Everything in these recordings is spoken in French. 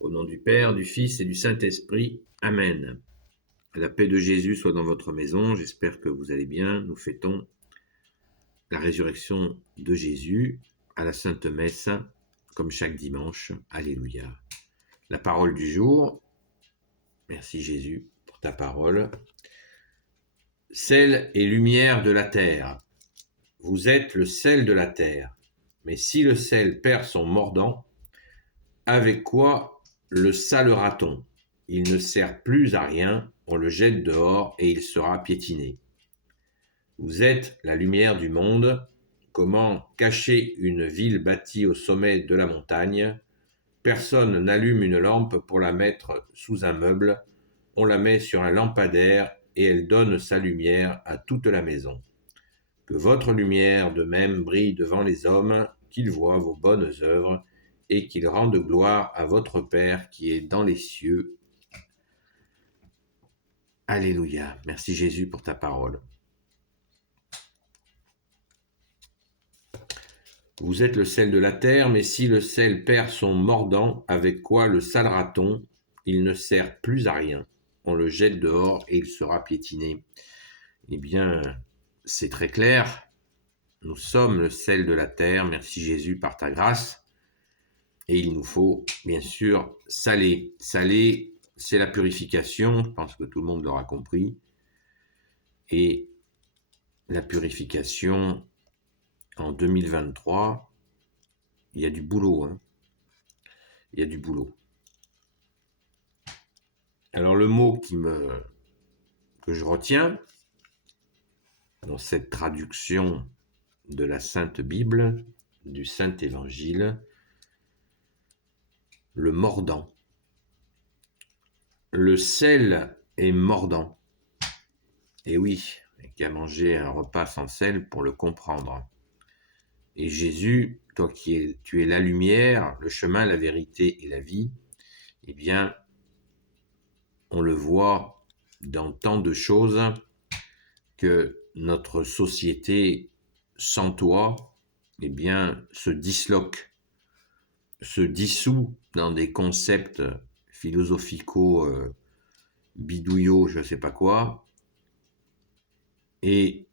Au nom du Père, du Fils et du Saint-Esprit. Amen. La paix de Jésus soit dans votre maison. J'espère que vous allez bien. Nous fêtons la résurrection de Jésus à la Sainte Messe, comme chaque dimanche. Alléluia. La parole du jour. Merci Jésus pour ta parole. Sel et lumière de la terre. Vous êtes le sel de la terre. Mais si le sel perd son mordant, avec quoi le salera-t-on? Il ne sert plus à rien, on le jette dehors et il sera piétiné. Vous êtes la lumière du monde. Comment cacher une ville bâtie au sommet de la montagne? Personne n'allume une lampe pour la mettre sous un meuble. On la met sur un lampadaire et elle donne sa lumière à toute la maison. Que votre lumière de même brille devant les hommes, qu'ils voient vos bonnes œuvres et qu'ils rendent gloire à votre Père qui est dans les cieux. Alléluia. Merci Jésus pour ta parole. Vous êtes le sel de la terre, mais si le sel perd son mordant, avec quoi le salera-t-on? Il ne sert plus à rien. On le jette dehors et il sera piétiné. Eh bien, c'est très clair. Nous sommes le sel de la terre. Merci Jésus par ta grâce. Et il nous faut, bien sûr, saler. Saler, c'est la purification. Je pense que tout le monde l'aura compris. Et la purification, en 2023, il y a du boulot. Il y a du boulot. Alors le mot que je retiens dans cette traduction de la Sainte Bible, du Saint Évangile, le mordant. Le sel est mordant. Et oui, il n'y a qu'à manger un repas sans sel pour le comprendre. Et Jésus, toi tu es la lumière, le chemin, la vérité et la vie, eh bien, on le voit dans tant de choses que notre société, sans toi, eh bien, se disloque, se dissout dans des concepts philosophicaux bidouillots, je ne sais pas quoi, et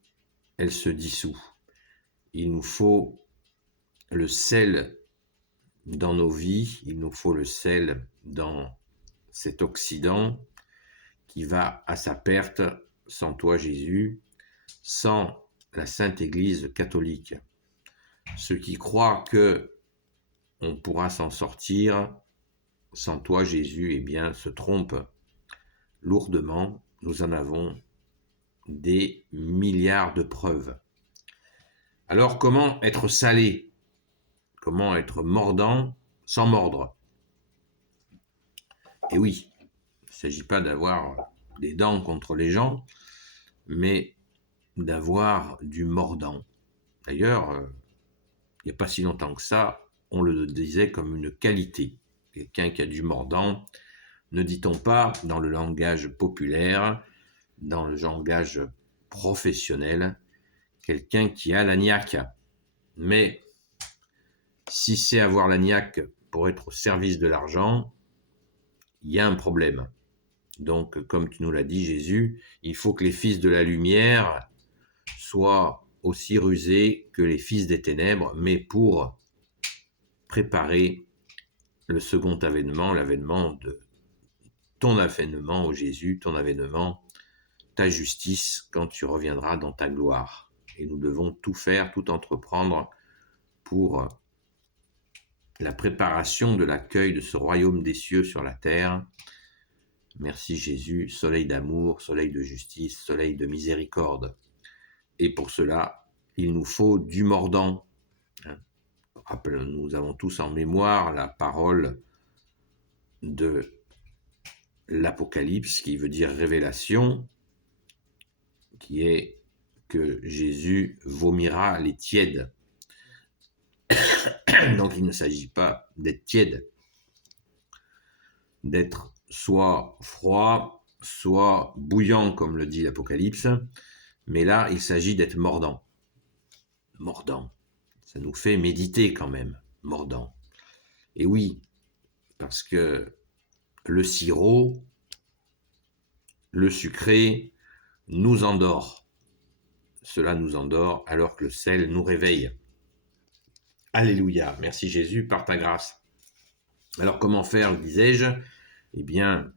elle se dissout. Il nous faut le sel dans nos vies, il nous faut le sel dans cet Occident qui va à sa perte sans toi Jésus, sans la Sainte Église catholique. Ceux qui croient que on pourra s'en sortir sans toi Jésus, eh bien, se trompent lourdement. Nous en avons des milliards de preuves. Alors, comment être salé? Comment être mordant sans mordre? Et oui, il ne s'agit pas d'avoir des dents contre les gens, mais d'avoir du mordant. D'ailleurs, il n'y a pas si longtemps que ça, on le disait comme une qualité. Quelqu'un qui a du mordant, ne dit-on pas dans le langage populaire, dans le langage professionnel, quelqu'un qui a la niaque. Mais si c'est avoir la niaque pour être au service de l'argent, il y a un problème. Donc, comme tu nous l'as dit, Jésus, il faut que les fils de la lumière soient aussi rusés que les fils des ténèbres, mais pour préparer le second avènement, l'avènement de ton avènement, ô Jésus, ton avènement, ta justice, quand tu reviendras dans ta gloire. Et nous devons tout faire, tout entreprendre pour la préparation de l'accueil de ce royaume des cieux sur la terre. Merci Jésus, soleil d'amour, soleil de justice, soleil de miséricorde. Et pour cela, il nous faut du mordant. Nous avons tous en mémoire la parole de l'Apocalypse, qui veut dire révélation, qui est que Jésus vomira les tièdes. Donc il ne s'agit pas d'être tiède, d'être soit froid, soit bouillant, comme le dit l'Apocalypse, mais là, il s'agit d'être mordant. Mordant, ça nous fait méditer quand même, mordant. Et oui, parce que le sirop, le sucré, nous endort. Cela nous endort alors que le sel nous réveille. Alléluia, merci Jésus par ta grâce. Alors comment faire, disais-je? Eh bien,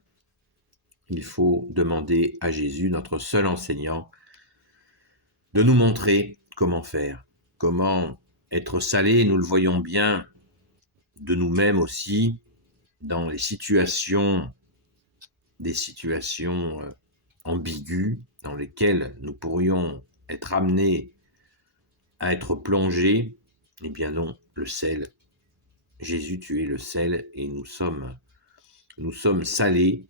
il faut demander à Jésus, notre seul enseignant, de nous montrer comment faire, comment être salé. Nous le voyons bien de nous-mêmes aussi, dans les situations, des situations ambiguës, dans lesquelles nous pourrions être amenés à être plongés. Eh bien non, le sel. Jésus, tu es le sel et nous sommes salés.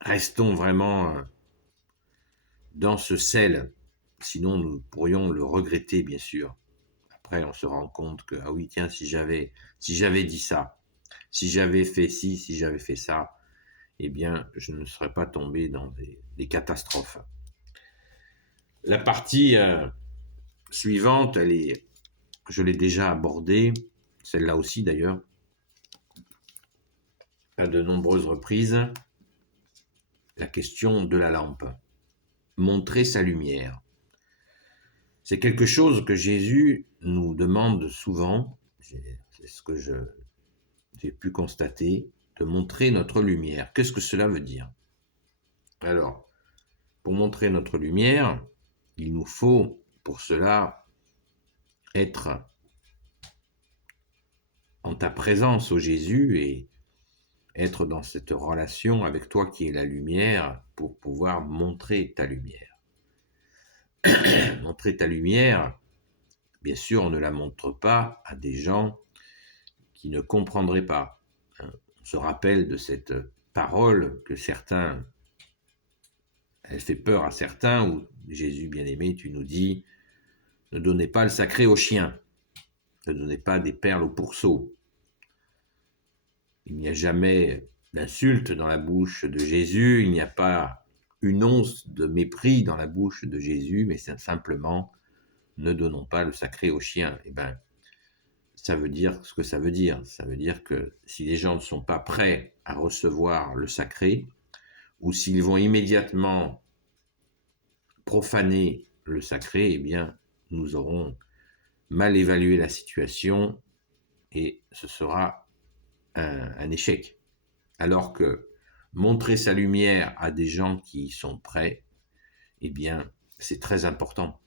Restons vraiment dans ce sel, sinon nous pourrions le regretter, bien sûr. Après, on se rend compte que, ah oui, tiens, si j'avais dit ça, si j'avais fait ci, si j'avais fait ça, eh bien, je ne serais pas tombé dans des catastrophes. La partie suivante, je l'ai déjà abordée, celle-là aussi d'ailleurs, à de nombreuses reprises, la question de la lampe. Montrer sa lumière. C'est quelque chose que Jésus nous demande souvent, c'est ce que j'ai pu constater, de montrer notre lumière. Qu'est-ce que cela veut dire? Alors, pour montrer notre lumière, il nous faut pour cela être en ta présence, ô Jésus, et être dans cette relation avec toi qui est la lumière pour pouvoir montrer ta lumière. Montrer ta lumière, bien sûr, on ne la montre pas à des gens qui ne comprendraient pas. On se rappelle de cette parole que certains, elle fait peur à certains, où Jésus bien-aimé, tu nous dis, ne donnez pas le sacré aux chiens, ne donnez pas des perles aux pourceaux. Il n'y a jamais d'insulte dans la bouche de Jésus, il n'y a pas une once de mépris dans la bouche de Jésus, mais c'est simplement, ne donnons pas le sacré aux chiens. Eh bien, ça veut dire ce que ça veut dire. Ça veut dire que si les gens ne sont pas prêts à recevoir le sacré, ou s'ils vont immédiatement profaner le sacré, eh bien, nous aurons mal évalué la situation et ce sera un échec. Alors que montrer sa lumière à des gens qui sont prêts, eh bien, c'est très important.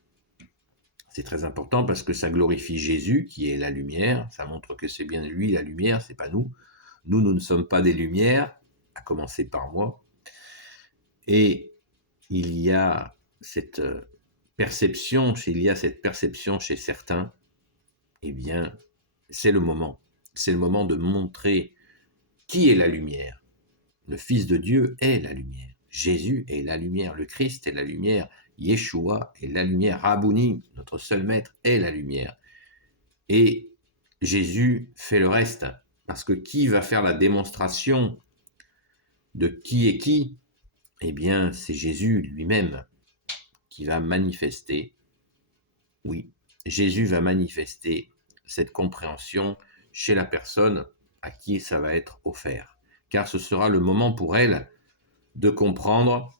C'est très important parce que ça glorifie Jésus, qui est la lumière. Ça montre que c'est bien lui la lumière, c'est pas nous. Nous ne sommes pas des lumières, à commencer par moi. Et il y a cette perception chez certains, eh bien, c'est le moment. C'est le moment de montrer qui est la lumière. Le Fils de Dieu est la lumière. Jésus est la lumière. Le Christ est la lumière. Yeshua est la lumière. Rabouni, notre seul maître, est la lumière. Et Jésus fait le reste. Parce que qui va faire la démonstration de qui est qui? Eh bien, c'est Jésus lui-même qui va manifester, oui, Jésus va manifester cette compréhension chez la personne à qui ça va être offert. Car ce sera le moment pour elle de comprendre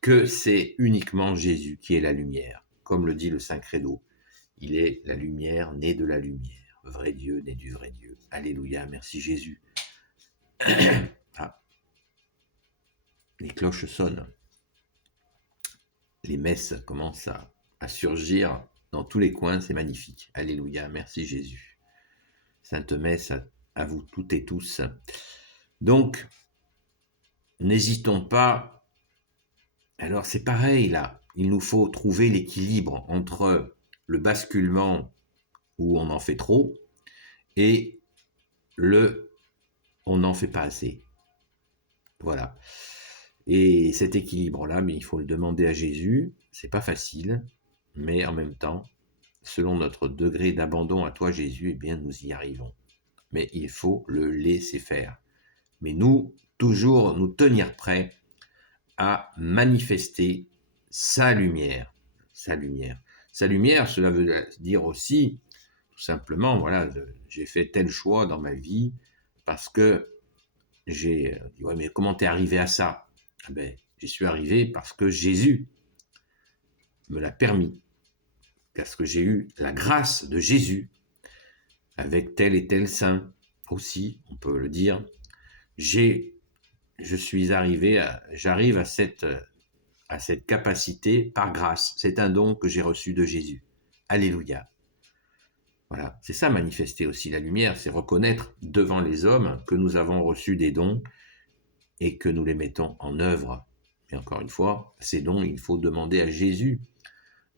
que c'est uniquement Jésus qui est la lumière. Comme le dit le Saint Credo, il est la lumière née de la lumière, vrai Dieu né du vrai Dieu. Alléluia, merci Jésus. Ah, les cloches sonnent. Les messes commencent à surgir dans tous les coins, c'est magnifique. Alléluia, merci Jésus. Sainte Messe à vous toutes et tous. Donc, n'hésitons pas. Alors c'est pareil là, il nous faut trouver l'équilibre entre le basculement où on en fait trop et le on n'en fait pas assez. Voilà. Et cet équilibre-là, mais il faut le demander à Jésus. C'est pas facile, mais en même temps, selon notre degré d'abandon à toi, Jésus, eh bien, nous y arrivons. Mais il faut le laisser faire. Mais nous, toujours nous tenir prêts à manifester sa lumière. Sa lumière. Sa lumière, cela veut dire aussi, tout simplement, voilà, j'ai fait tel choix dans ma vie, parce que j'ai dit: «Ouais, mais comment t'es arrivé à ça?» Ah ben, j'y suis arrivé parce que Jésus me l'a permis, parce que j'ai eu la grâce de Jésus avec tel et tel saint aussi, on peut le dire. J'ai j'arrive à cette capacité par grâce. C'est un don que j'ai reçu de Jésus. Alléluia. Voilà, c'est ça manifester aussi la lumière, c'est reconnaître devant les hommes que nous avons reçu des dons et que nous les mettons en œuvre. Et encore une fois, ces dons, il faut demander à Jésus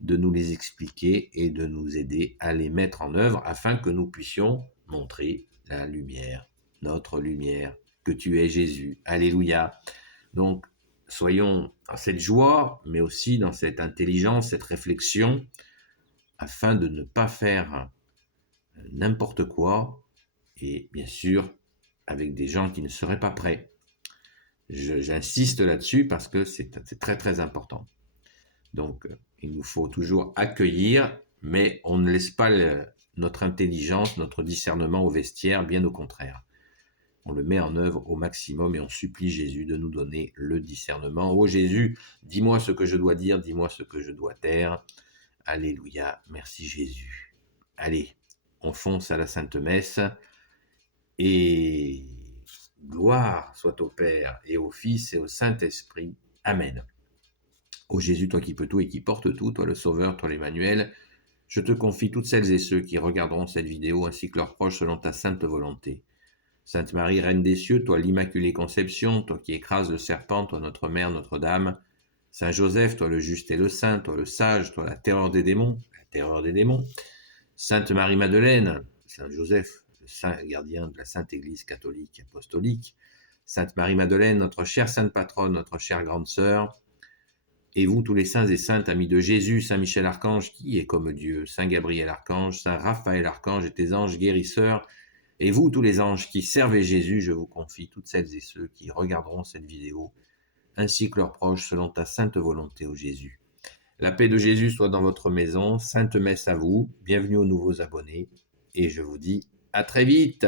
de nous les expliquer et de nous aider à les mettre en œuvre afin que nous puissions montrer la lumière, notre lumière, que tu es Jésus. Alléluia. Donc, soyons dans cette joie, mais aussi dans cette intelligence, cette réflexion, afin de ne pas faire n'importe quoi, et bien sûr, avec des gens qui ne seraient pas prêts. J'insiste là-dessus parce que c'est très très important. Donc, il nous faut toujours accueillir, mais on ne laisse pas notre intelligence, notre discernement au vestiaire, bien au contraire. On le met en œuvre au maximum et on supplie Jésus de nous donner le discernement. Oh Jésus, dis-moi ce que je dois dire, dis-moi ce que je dois taire. Alléluia, merci Jésus. Allez, on fonce à la Sainte Messe et gloire soit au Père et au Fils et au Saint-Esprit. Amen. Ô Jésus, toi qui peux tout et qui portes tout, toi le Sauveur, toi l'Emmanuel, je te confie toutes celles et ceux qui regarderont cette vidéo ainsi que leurs proches selon ta sainte volonté. Sainte Marie, Reine des cieux, toi l'Immaculée Conception, toi qui écrases le serpent, toi notre Mère, Notre-Dame, Saint Joseph, toi le juste et le saint, toi le sage, toi la terreur des démons, Sainte Marie-Madeleine, Saint Joseph, le saint gardien de la Sainte Église catholique apostolique, Sainte Marie-Madeleine, notre chère sainte patronne, notre chère grande sœur, et vous tous les saints et saintes amis de Jésus, Saint Michel Archange qui est comme Dieu, Saint Gabriel Archange, Saint Raphaël Archange et tes anges guérisseurs, et vous tous les anges qui servez Jésus, je vous confie toutes celles et ceux qui regarderont cette vidéo, ainsi que leurs proches selon ta sainte volonté, ô Jésus. La paix de Jésus soit dans votre maison, sainte messe à vous, bienvenue aux nouveaux abonnés, et je vous dis à très vite.